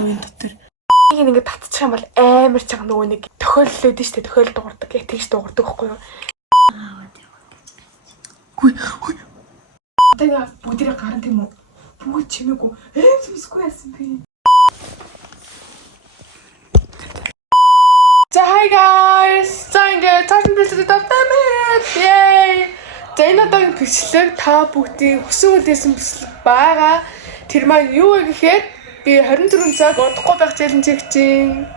хувийн дотор. Нэг ингэ татчих юм бол амар чанга нөгөө нэг тохиоллоод нь штэ тохиол дуурдаг. Яг тэгж дуурдаг байхгүй юу? Хүй. Тэгэ бүдрийг гарна тийм үү? Бүгд чимээгүй. Сүсгүй яасан бэ? So hi guys! За ингээд цаашин бэлтгэж тавтамаа. Yay! За энэ удаагийн бичлэг та бүгдийн хүсэн үлдээсэн бичлэг байгаа. Тэр маань юу вэ гэхээр би 24 цаг удахгүй байх челленж хийж чинь.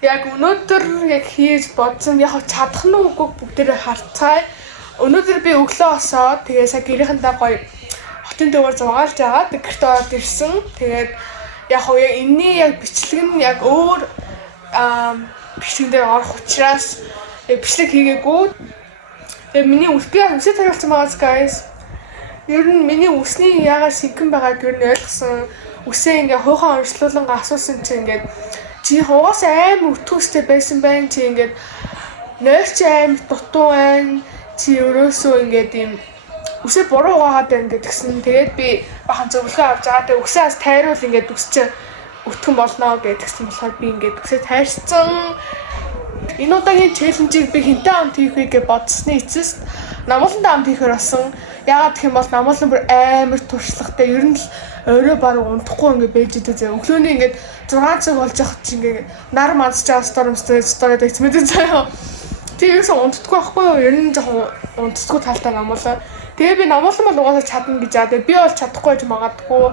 Яг өнөөдөр яг хийж бодсон. Яг чадах нь үгүй бүгдээрээ харцгаая. Өнөөдөр би өглөө осоод тэгээ сая гэрийнхэнтэй гоё хотын дээгүүр зугаалж агаад гэрт ороод ирсэн. Тэгээд яг энэний яг бичлэг нь яг өөр бичлэгээр орох учраас бичлэг хийгээгүй. Тэгээ миний үсгээ тариулсан байгаа guys. Ер нь миний үсний яагаад синхэн байгааг ер нь ойлгосон. Үсээ ингээ хуухан орчлуулангаа асуусан чи ингээд чи хугаас амар өтгөөстэй байсан байх чи ингээд нойр чи амар дутуу байна. Чи өрөөсөө ингээд юм үсээ буруу угаагаад байна гэдгсэн. Тэгээд би бахан зөвлөгөө авч байгаа. Тэгээ үсээ бас тайруул ингээд үсчээ өтгөн болно гэдгсэн болохоор би ингээд үсээ тайрсан. Энэ удаагийн челленжийг би хинтээ хамт хийх вэ гэж бодсны эцэст намуулантай хамт хийхээр болсон. Яагаад гэх юм бол намуулан бүр амар туршлагатай. Ер нь л орой баруун унтахгүй ингээд байж идэв зэ. Өглөөний ингээд 6 цаг болж явах чи ингээд нар мандж байгаа сторитой хэцмэдэн заяа. Тэрээс унтдаггүй байхгүй юу? Ер нь жоохон унтдаггүй талтай намуулаа. Тэгээ би намуулан бол угаасаа чадна гэж аа. Тэгээ би бол чадахгүй гэж магадгүй.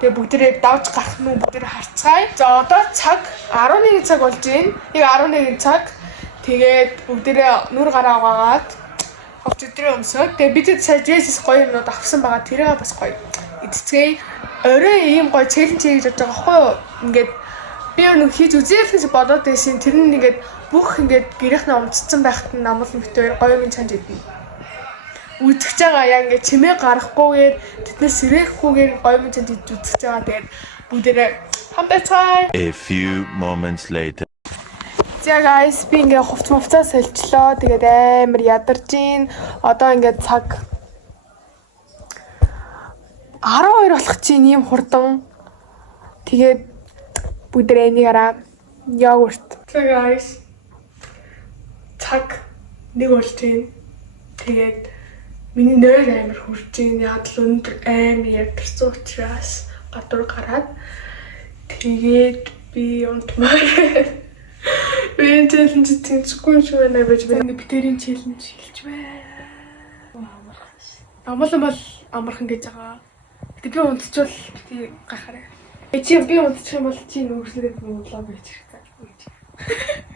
Тэгээ бүгдээрээ давж гарах нь бүгдээрээ харцгаая. За одоо цаг 11 цаг болж байна. Яг 11 цаг. Тэгээд бүгдээрээ нүр гараа угаагаад ховч өдрөө өмсөө. Тэгээ бид сая Jesus гоё юмнууд авсан байгаа. Тэрээ бас гоё эцэцгээе. Орой ийм гоё челленж хийж болж байгаа байхгүй юу? Ингээд би нэг хийж үзээл гэж бодоод байсан. Тэр нь ингээд бүх ингээд гэрийнхнээ унтцсан байхад нь намуулан битээр гоё юм чанж идэнэ. Үзэж байгаа яг ингээд чимээ гарахгүйгээр тэднээс сэрэхгүйгээр гоё юм чанж үзэж байгаа. Тэгээд бүгдээрээ хамтацгаая. A few moments later. За guys би ингээд хувцас солилцлоо. Тэгээд амар ядарч гин. Одоо ингээд цаг 12 болох чинь ийм хурдан. Тэгээд бүгдээ энийг араа йогурт. So guys цаг 1 болж байна. Тэгээд миний нойр амар хурж байна. Яг л өндөр амар ядарсан учраас гадуур гараад тэгээд би унтмаар. Би челленж тэнцгүй шүү байна гэж би битэрийн челленж хэлж байна. Амгалан бол амархан гэж байгаа. Гэтэ би унтчихвал бити гахаарай. Чи би унтчих юм бол чи нүүрслээд муудлаа байж хэрэгтэй.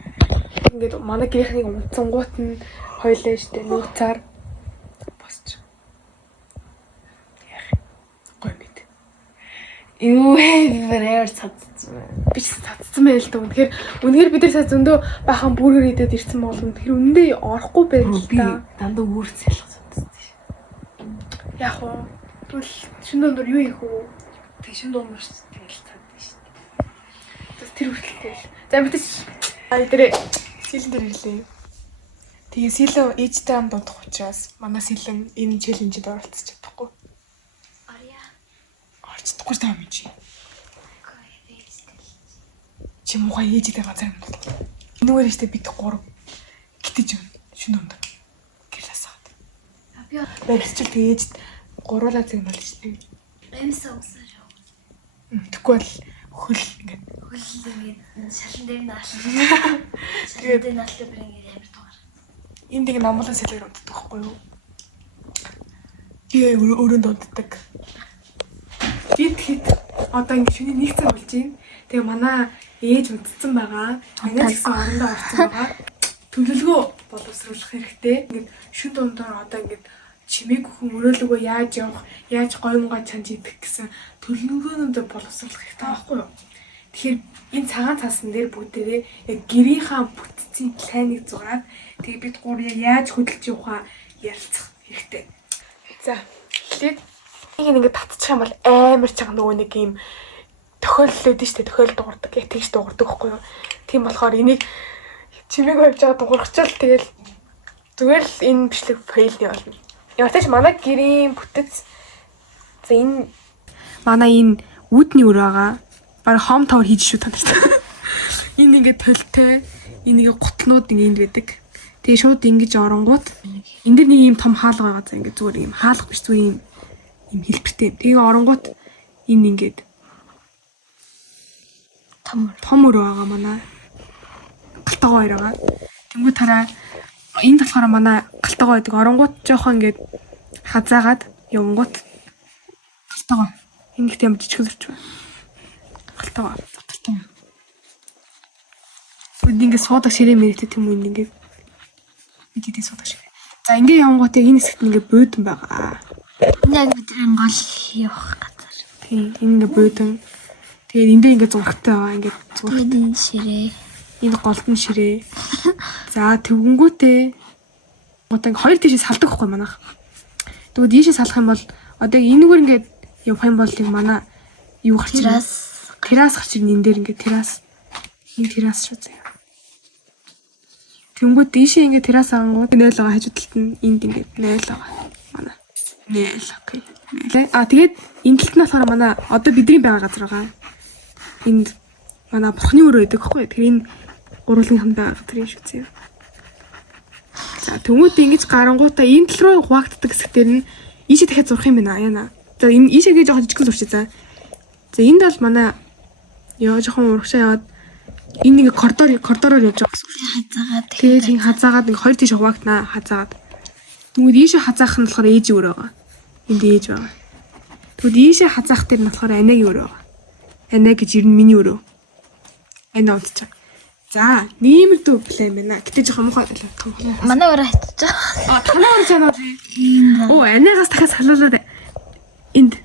Ингээд манай гэрхнийг унтсангуут нь хойлоо штэ нууцаар босч. Яах гоё мэд. Юу вэ? Цацсан. Би цацсан байл та. Үнэхээр бид нар сая зөндөө бахан бүрээр идээд ирсэн бол үнэхээр үнэндээ орохгүй байл та. Дандаа үүрц ялах цацсан ш. Яах вэ? Тэгвэл шинэ өндөр юу хийх вэ? Тэг шинэ дуумар ш. Тэгэл цадсан ш. Тэр хүртэл. За мэдээж эдрээ сэлэн дээр ирлээ. Тэгээ сэлэн ээжтэй хамт дуудах учраас манай сэлэн энэ челленжид оролцож чадахгүй. Орцдохгүй таа юм чи. Чи муухай ээжтэй газар юм бол. Энэгээр ихтэй бид 3 гитэж юм. Шинэ өндөр. Гэрласаад. Би барьцчил ээж гуруулаа зэгнэл штэ. эмсээ усаар яа. Тэгвэл хөл ингээд Шалан дээр наалсан. Шалан дээр наалсан бүр ингээд амар тугаар. энд нэг намуулан сэлээр унтдаг байхгүй юу? Би өөрөө дууддаг. Би тэгэхэд одоо ингээд шөнийн 1 цаг болж байна. Тэгээ манай ээж унтцсан байгаа. Манай ч гэсэн орондоо орсон байгаа. Төлөвлөгөө боловсруулах хэрэгтэй. Ингээд шүн дундаар одоо ингээд чимээг хүн өрөөлөгөө яаж явах, яаж гоёмгоо чанж идэх гэсэн төлөвлөгөөнүүдээ боловсруулах хэрэгтэй байхгүй юу? Тэгэхээр энэ цагаан цаасан дээр бүгдээрээ яг гэрийнхаа бүтцийн планыг зураад тэгээ бид 3 яаж хөдөлж явахаа ярилцах хэрэгтэй. За эхлээд ингээд татчих юм бол амар чанга нөгөө нэг юм тохиоллоод нь штэ тохиол дуурдаг. Яг тэгж дуурдаг байхгүй юу? Тийм болохоор энийг чимээг хавьж байгаа дуурахчаал тэгэл зүгээр л энэ бичлэг фейлний болно. Ятаж манай гэрийн бүтэц. За энэ манай энэ үүдний өр байгаа. Бараг home tower хийж шүү тань. Энэ ингээд толтой, энэ нэг гутлнууд ингээд энд байдаг. Тэгээ шууд ингэж оронгууд энэ дэр нэг юм том хаалга байгаа за ингээд зүгээр юм хаалга биш зүгээр юм хэлбэртэй. Тэгээ оронгууд энэ ингээд том өрөө байгаа манай. Галтгоо хоёр байгаа. Тэнгүү тараа энэ болохоор манай галтгоо байдаг. Оронгууд жоохон ингээд хазаагаад явангууд галтгоо. Ингээд юм жижиг зурч байна. Галтгоо. Ингээд суудаг ширээ мэрэгтэй тийм үү ингээд бидний суудаг ширээ. За ингээд явангууд яг энэ хэсэгт ингээд буудан байгаа. Энэ яг бидний гол явах газар. Тийм энэ ингээд буудан. Тэгээд эндээ ингээд зургтай байгаа ингээд зургтай. Тэгээд энэ ширээ. Энэ голдон ширээ. За төвгөнгүүтээ одоо ингээд хоёр тийшээ салдаг байхгүй манайх. Тэгвэл ийшээ салах юм бол одоо энэгээр ингээд явах юм бол тийм манай юу гарч ирнэ. Террас гарч ирнэ энэ дээр ингээд террас. Энэ террас шүү заяа. Тэнгүүд ийшээ ингээд террас аангууд 0 байгаа хажуу талд нь энд ингээд 0 байгаа. Манай 0 окей. Тэгээд энэ талд нь болохоор манай одоо бидний байгаа газар байгаа. Энд манай бурхны өрөө байдаг байхгүй. Тэгэхээр энэ гурван байгаа газар юм шүү заяа. За тэнгүүд ингэж гарангуудаа энэ тал руу хуваагддаг хэсгээр нь ийшээ дахиад зурх юм байна яана. За энэ ийшээ гэж жоохон жижигхэн зурчих за. За энд бол манай яа жоохон урагшаа яваад энэ нэг коридороор явж байгаа гэсэн үг. Хазаагаад Тэгээд тийм хазаагаад нэг хоёр тийш хуваагднаа хазаагаад. Тэгвэл ийшээ хазаах нь болохоор ээж өөр байгаа. Энд ээж байгаа. Тэгвэл ийшээ хазаах дээр нь болохоор анагийн өөр байгаа. Анаа гэж ер нь миний өрөө. Анаа унтчих. За, нэмэрдүү план байна. Гэтэ жоохон муухай байлаа. манай өрөө хатчих жаа. Танаа өрөө чанаа. Оо, анаагаас дахиад салуулаад энд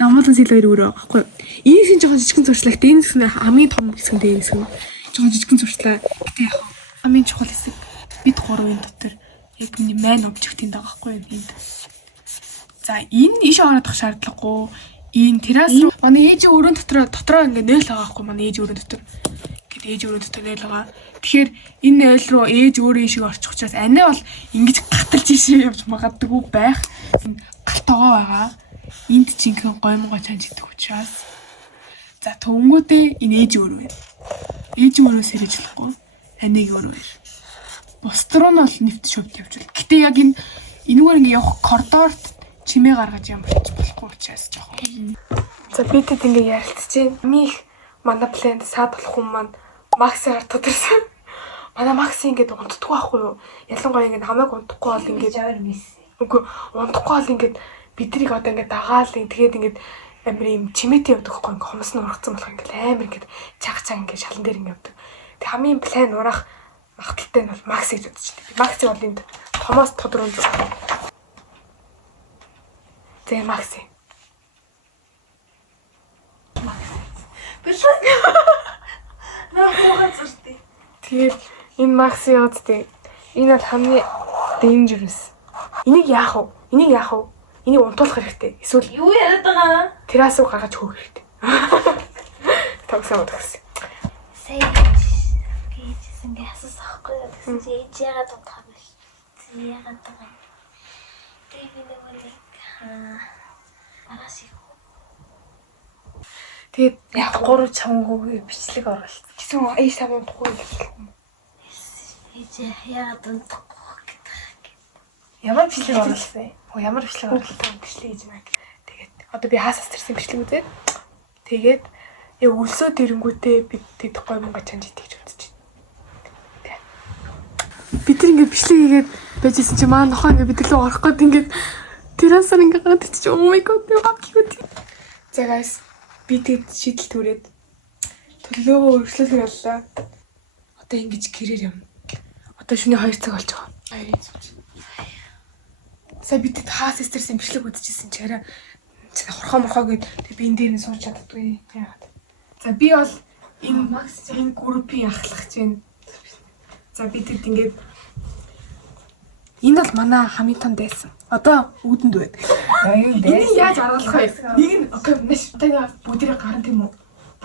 намуулан сэлээр өрөө байхгүй. Энэ хэсэг жоохон жижигхэн зуршлаа. Гэтэ энэ хэсэг хамгийн том хэсэг нь хэсэг нь. Жоохон жижигхэн зуршлаа. Гэтэ яг хамгийн чухал хэсэг бид гурвын дотор яг миний мань обжектинд байгаа байхгүй энд. За, энэ ийшээ ороодох шаардлагагүй. Энэ террас руу манай ээжийн өрөөнд дотроо ингээд 0 байгаа байхгүй манай ээжийн өрөөнд дотор. Гэт ээж өрөөнд дотор 0 байгаа. Тэгэхээр энэ 0 руу ээж өөрөө ишиг орчих учраас анаа бол ингэж гаталж ишээ явж магадгүй байх. Галтгоо байгаа. Энд жинхэнэ гоймгоо чанж идэх учраас. За төвнгүүдээ энэ ээж өрөө байна. Ээж өрөөс ирэж болохгүй. Анагийн өрөө байна. Бусдруу нь бол нэвт шовд явж байна. Гэтэ яг энэгээр ингэ явах коридорт чимээ гаргаж ямарч болохгүй учраас жоохон. За бидэд ингэ ярилцчихээн. Минийх манай планд саад болох хүн маань Максыг хартаад ирсэн. Манай Макс ингэ унтдаггүй байхгүй юу? Ялангуяа ингэ хамааг унтахгүй бол ингэ үгүй унтахгүй бол ингэ биднийг одоо ингэ дагаал тэгээд ингэ амир юм чимээтэй явдаг байхгүй ингэ хумс нь ургацсан болох ингэ амир ингэ чаг ингэ шалан дээр ингэ явдаг. Тэг хамгийн план урах магадaltaй нь бол Макс гэж бодож байна. Макс бол энд томоос тодруулж байгаа. Тэгээ Макс. Биш. Наагаа зүртэй. Тэгээд энэ Макс яваад тийг энэ бол хамгийн dangerous. Энийг яах вэ? Энийг унтуулах хэрэгтэй. Эсвэл Юу яриад байгаа? террас руу гаргаж хөөх хэрэгтэй. Тогсоо бодгосон. Сая гэж ингэ асуусахгүй гэсэн чи ээж яагаад унтах юм бэ? Яагаад байгаа юм? Тэгээд яг 3 чамгүй бичлэг оруулсан. гэсэн ээж сав унтахгүй юм. Ээж яагаад унтахгүй гэдэг. Ямар бичлэг оруулсан? Ямар бичлэг оруулсан? Бичлэг хийж байна. Тэгээд одоо би хаасаас тэрсэн бичлэг үзээд тэгээд яг өлсөө дэрэнгүүтээ бид тэд гоймонго чанж идэх гэж бодож байна. Бид тэр ингээд бичлэг хийгээд байжсэн чи маа нохоо ингээд бид лөө орох гээд ингээд террасаар ингээд гадагч чи oh my god яа cute. За guys би тэд шийдэл түрээд төлөвөө өргөжлүүлэх боллоо. Одоо ингэж гэрээр юм. Одоо шөнийн 2 цаг болж байгаа. Сая бид хаас стерсэн бичлэг үзчихсэн чи арай хорхоо морхоо гээд би энэ дээр нь сууж чаддгүй яагаад. За би бол энэ группийн ахлах чинь. За бид тэд ингээд энэ бол манай хамгийн том дайсан. Одоо үүдэнд байна. Энийг яаж аруулах вэ? Нэг нь окей нэш таны бүдэрийг гарна тийм үү?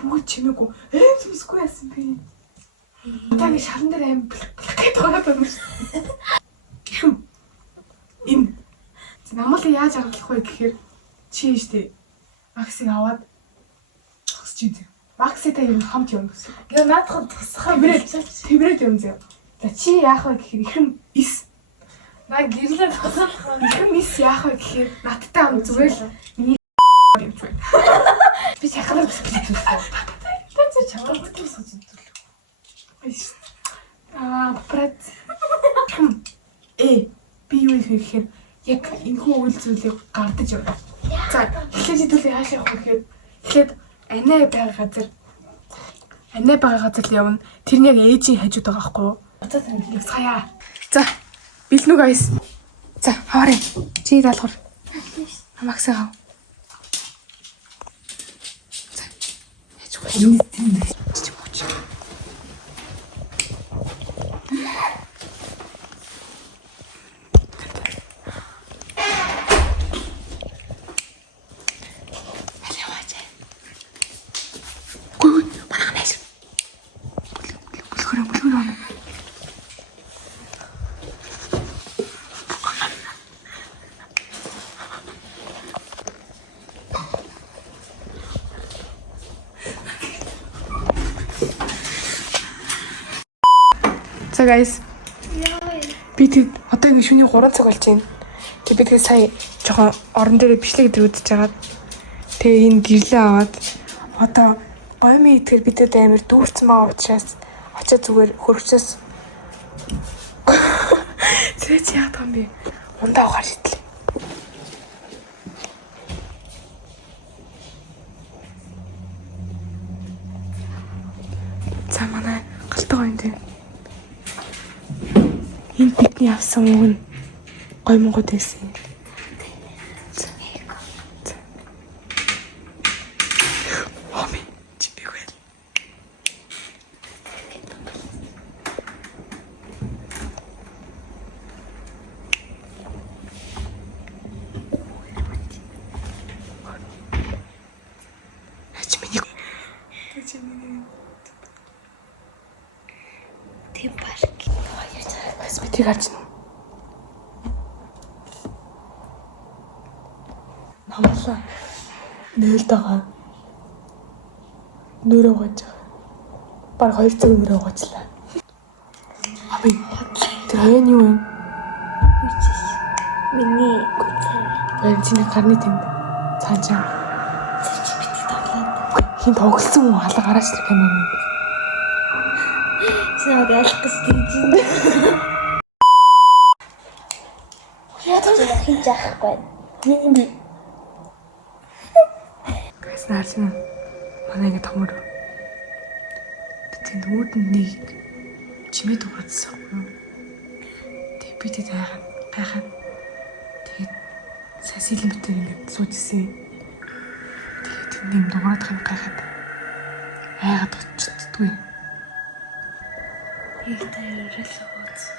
Бүгд чимээгүй. Зүсгүй яасан бэ? Таны шалан дээр аим блокет байгаа юм шүү. Энэ намайг яаж аруулах вэ гэхээр чи штэ Максыг аваад зогсож чи үү. Макситай юм хамт юм гэсэн. Гэ наадах тусахаа Тэврээд юм зөө. За чи яах вэ гэхээр ихэм ис. на гэрлээ тусах. Ихэм ис яах вэ гэхээр надтай ам зүгээр л юм зү. Би шахалаа бисгэлээ. Тэцээ чамаар бүтэн сууж Ис. Брат. Би юу хийхээр яг энэхүү үйл зүйлийг гардаж явна. За эхлээд хэдүүлээ хаашаа явах вэ гэхээр эхлээд анаа байгаа газар л явна. Тэр нь яг ээжийн хажууд байгаа байхгүй юу? буцаад нэг Цаяа. За бэлнүү гайс. За хаваарай. Чи даалгавар. Хамагсаа хав. За. Яаж вэ? Юу тийм бэ? Чи бууч. За guys. Би тэг одоо ингэ шөнийн 3 цаг болж байна. Тэг би тэгээ сая жоохон орон дээр бичлэг дээр үдчихэж хагаад тэгээ энэ гэрлээ аваад одоо гомын итгэр бидэд амар дүүрсэн байгаа учраас очиад зүгээр хөргчөөс зэ чи яах юм бэ? Ундаа ухаар шидлээ. За манай галтаа гоё юм. Энэ бидний авсан үг нь гой монгод байсан юм. Ами чи би гэл. тийм парк. Косметик харж байна. Намлаа. Нээлд байгаа. Нөрөө гож байгаа. Баг 2 цаг нөрөө гожлаа. Аби. Тэр хаяа юу юм? Миний гүцээ. Баяр чиний гарны тэнд. Цаанчаа. Чи бити тоглоод. Хин тоглосон уу? Алга гараач тэр камер. Синаг ялах гэж тийм. Хин жаахгүй. Юм би. Гайс наарсан. Манай ингэ томор. Тэнд үүдэн нэг чимээ дуурайсан. Тэг би тэг гайхаад тэгээд сасилэн бүтээр ингэ сууж исэн. Тэгээд тэнд юм дуурайдах юм гайхаад айгаад очтдгүй. Их таарал ууцдаг.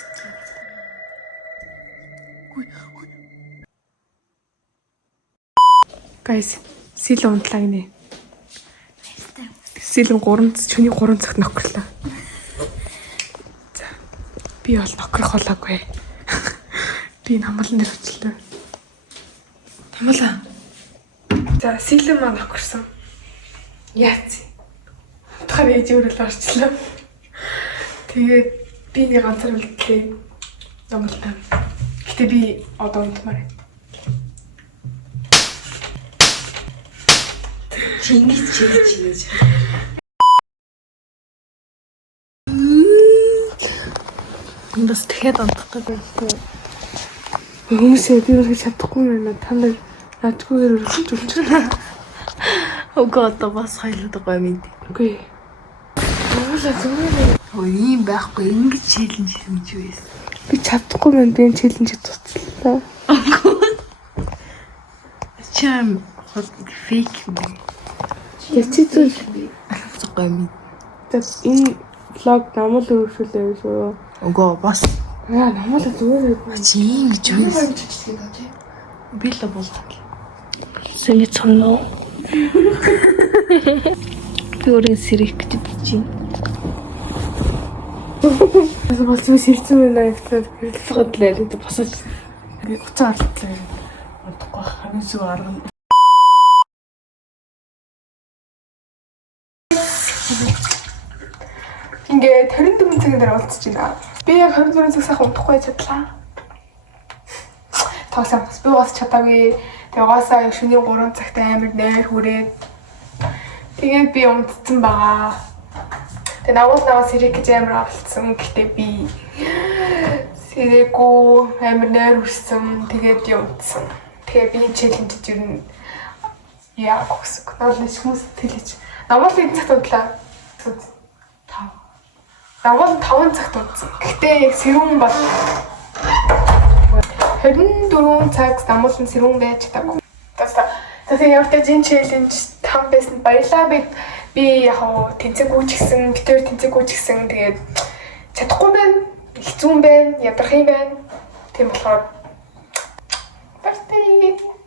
Гайс, сил унтлаа гинэ. Сил 3 цагт нөхрлөө. За. Би бол нөхрөх болоогүй. Би намлан дээр өчлөө. Намлаа. За, сил маань нөхөрсөн. Яац. Утгаар ээж өөрөө л орчлоо. Тэгээд би нэг ганцаар үлдлээ. Намлаа. Гэтэ би одоо унтмаар байна. Чингис чилж. Бас тэгэхэд унтах гэдэг. Хүмүүсээ би үргэлж чадахгүй байна. Та нар наадгүйгээр үргэлж үлчрээ. Үгүй одоо бас хоёлоо гоё мэд. Үгүй. Уулаа зүгээр. Ийм байхгүй ингэж челленж хийж байсан. Би чадахгүй байна. Би энэ челленжийг туслаа. Чам фейк юм. Яци зүйл гоё мэд. тэгээд энэ влог намал өөрчлөлөө шүү. Үгүй бас Намал зүгээр чи ийм гэж байсан. Би л болдог. Сэний цоноо. Төрийн сэрэх гэж чинь. Ez болсон сэрцэн байна гэхэд хэллэхэд л босож 30 ардлаа. Удахгүй ханаас арга Ингээд 24 цагийн дараа уулзч байна. Би яг 24 цаг сайхан унтахгүй чадлаа. Тоосоо би уус чадаагүй. Тэгээ угаасаа шөнийн 3 цагт амар нойр хүрээд тэгээд би унтсан байгаа. Тэгээ наваас сэрэг гэж амар авалтсан. Гэхдээ би сэрэггүй амар нойр хүрсэн. Тэгээд би унтсан. Тэгээ би челленж ер нь яа гүсэг. Наалж хүмүүс тэлж. Намайг энэ цагт унтлаа. 5. Намайг 5 цагт унтсан. Гэхдээ яг сэрүүн бол 24 цаг намайг сэрүүн байж чадаагүй. Тэгээ явтаа жин челленж 5 байсан баялаа. Би яг тэнцээгүй ч гэсэн, битээр тэнцээгүй ч гэсэн тэгээд чадахгүй байна. Хэцүү юм байна, ядрах юм байна. Тийм болохоор Бартэ